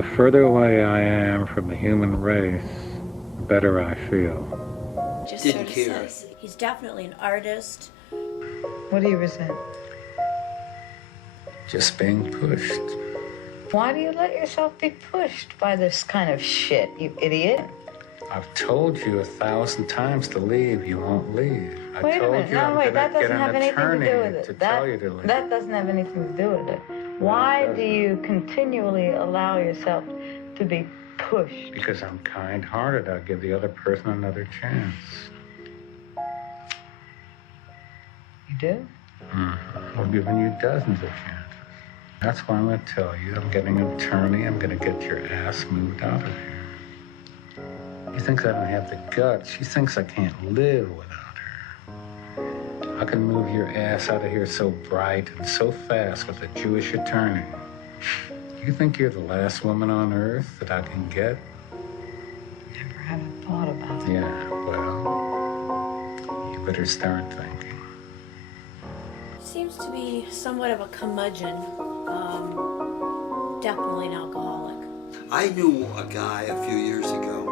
The further away I am from the human race, the better I feel. Just Didn't sort of care. says, He's definitely an artist. What do you resent? Just being pushed. Why do you let yourself be pushed by this kind of shit, you idiot? I've told you 1,000 times to leave. You won't leave. Wait a minute. No, wait, that doesn't have anything to do with it. Tell you to leave. That doesn't have anything to do with it. Why do you continually allow yourself to be pushed? Because I'm kind-hearted. I'll give the other person another chance. You do? I've given you dozens of chances. That's why I'm going to tell you. I'm getting an attorney. I'm going to get your ass moved out of here. She thinks I don't have the guts. She thinks I can't live without her. I can move your ass out of here so bright and so fast with a Jewish attorney. You think you're the last woman on earth that I can get? Never had a thought about it. Yeah, well, you better start thinking. Seems to be somewhat of a curmudgeon. Definitely an alcoholic. I knew a guy a few years ago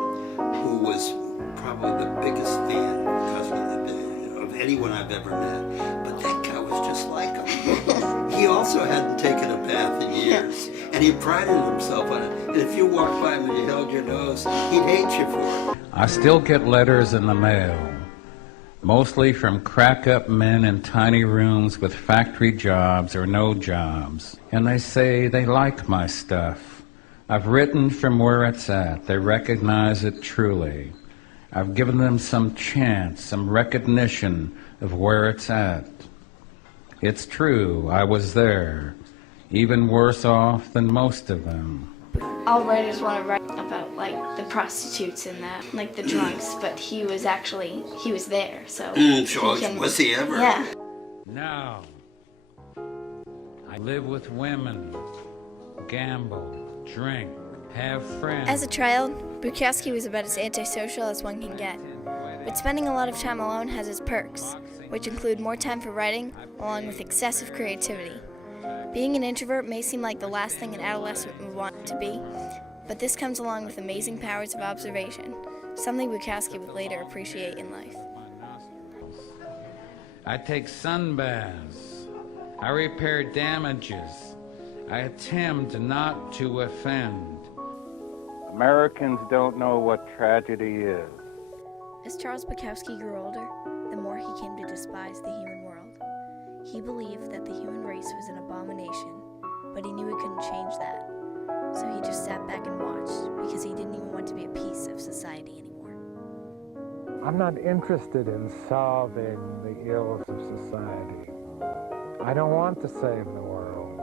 who was probably the biggest fan of anyone I've ever met. But that guy was just like him. He also hadn't taken a bath in years, and he prided himself on it. And if you walked by him and you held your nose, he'd hate you for it. I still get letters in the mail, mostly from crack-up men in tiny rooms with factory jobs or no jobs. And they say they like my stuff. I've written from where it's at. They recognize it truly. I've given them some chance, some recognition of where it's at. It's true, I was there, even worse off than most of them. all writers want to write about like the prostitutes and the like the drunks, but he was there, so. Was he ever? Yeah. Now, I live with women, gamble, drink, have friends. As a child, Bukowski was about as antisocial as one can get. But spending a lot of time alone has its perks, which include more time for writing, along with excessive creativity. Being an introvert may seem like the last thing an adolescent would want to be, but this comes along with amazing powers of observation, something Bukowski would later appreciate in life. I take sunbaths. I repair damages. I attempt not to offend. Americans don't know what tragedy is. As Charles Bukowski grew older, the more he came to despise the human world. He believed that the human race was an abomination, but he knew he couldn't change that. So he just sat back and watched, because he didn't even want to be a piece of society anymore. I'm not interested in solving the ills of society. I don't want to save the world.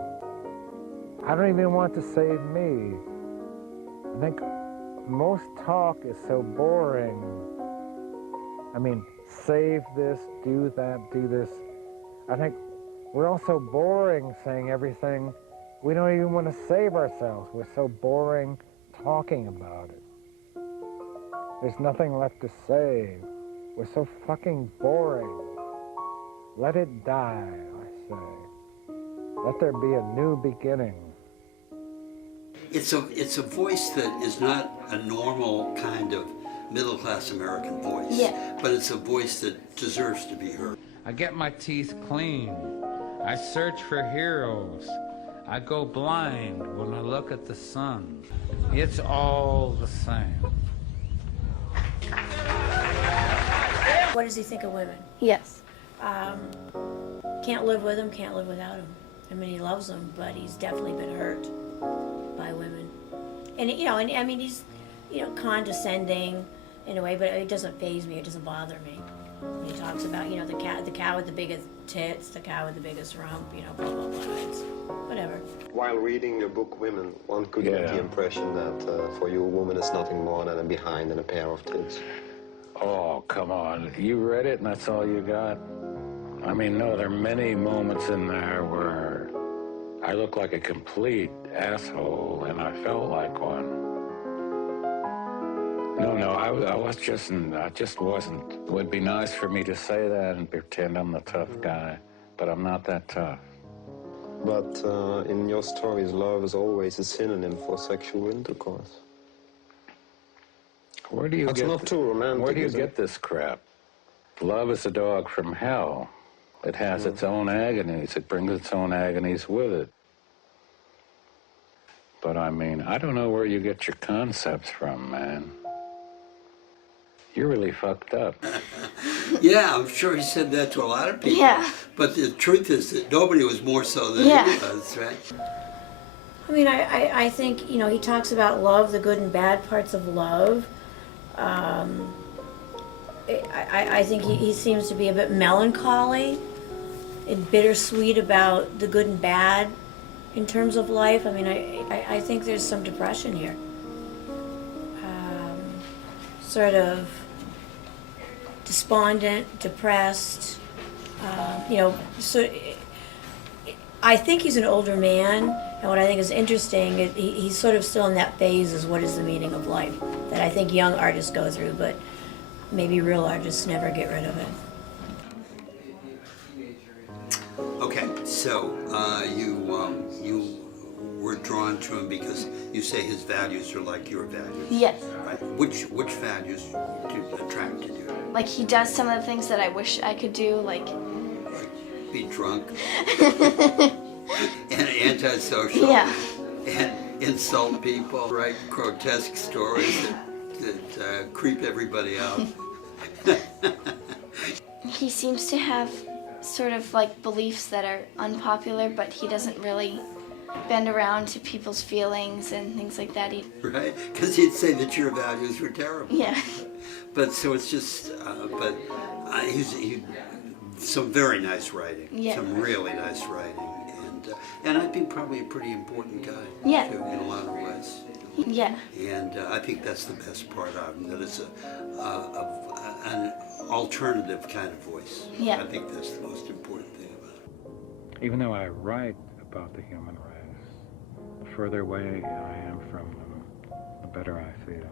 I don't even want to save me. I think most talk is so boring. I mean, save this, do that, do this. I think we're all so boring saying everything. We don't even want to save ourselves. We're so boring talking about it. There's nothing left to save. We're so fucking boring. Let it die, I say. Let there be a new beginning. It's a voice that is not a normal kind of middle-class American voice. Yeah. But it's a voice that deserves to be heard. I get my teeth clean. I search for heroes. I go blind when I look at the sun. It's all the same. What does he think of women? Yes. Can't live with him, can't live without him. I mean, he loves them, but he's definitely been hurt by women. And, I mean, he's, condescending in a way, but it doesn't faze me, it doesn't bother me. When he talks about, the cow with the biggest tits, the cow with the biggest rump, blah, blah, blah. It's whatever. While reading your book, Women, one could get the impression that for you, a woman is nothing more than a behind and a pair of tits. Oh, come on. You read it and that's all you got? I mean, no, there are many moments in there where I look like a complete asshole and I felt like one. No, I just wasn't. It would be nice for me to say that and pretend I'm the tough guy, but I'm not that tough. But in your stories, love is always a synonym for sexual intercourse. Where do you That's get not too romantic, Where do you is it? get this crap? Love is a dog from hell. It has its own agonies. It brings its own agonies with it. But I mean, I don't know where you get your concepts from, man. You're really fucked up. Yeah, I'm sure he said that to a lot of people. Yeah. But the truth is that nobody was more so than Yeah. he was, right? I mean, I think, you know, he talks about love, the good and bad parts of love. I think he seems to be a bit melancholy and bittersweet about the good and bad in terms of life. I mean, I think there's some depression here. Sort of despondent, depressed, you know, so I think he's an older man, and what I think is interesting is he's sort of still in that phase is what is the meaning of life, that I think young artists go through, but maybe real artists never get rid of it. Okay, so you were drawn to him because you say his values are like your values. Yes. Right? Which values do attracted you? Like he does some of the things that I wish I could do, like Be drunk and antisocial. Yeah. And insult people, write grotesque stories that creep everybody out. he seems to have sort of like beliefs that are unpopular, but he doesn't really bend around to people's feelings and things like that. Right? Because he'd say that your values were terrible. Yeah. But so it's just, he some very nice writing. Yeah. Some really nice writing. And I think probably a pretty important guy. Yeah. Too, in a lot of ways. Yeah. And I think that's the best part of him, that it's an alternative kind of voice. Yeah. I think that's the most important thing about it. Even though I write about the human race, the further away I am from them, the better I feel.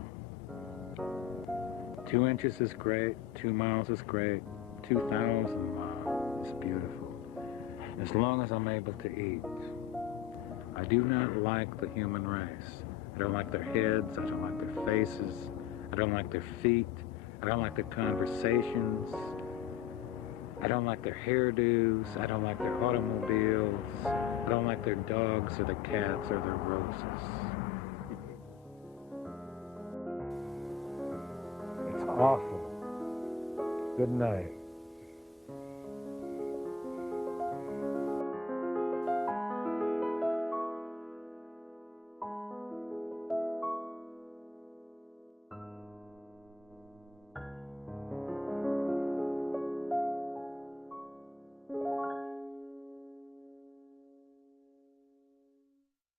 2 inches is great, 2 miles is great, 2,000 miles is beautiful. As long as I'm able to eat. I do not like the human race. I don't like their heads, I don't like their faces, I don't like their feet, I don't like their conversations, I don't like their hairdos, I don't like their automobiles, I don't like their dogs or their cats or their roses. It's awful. Good night.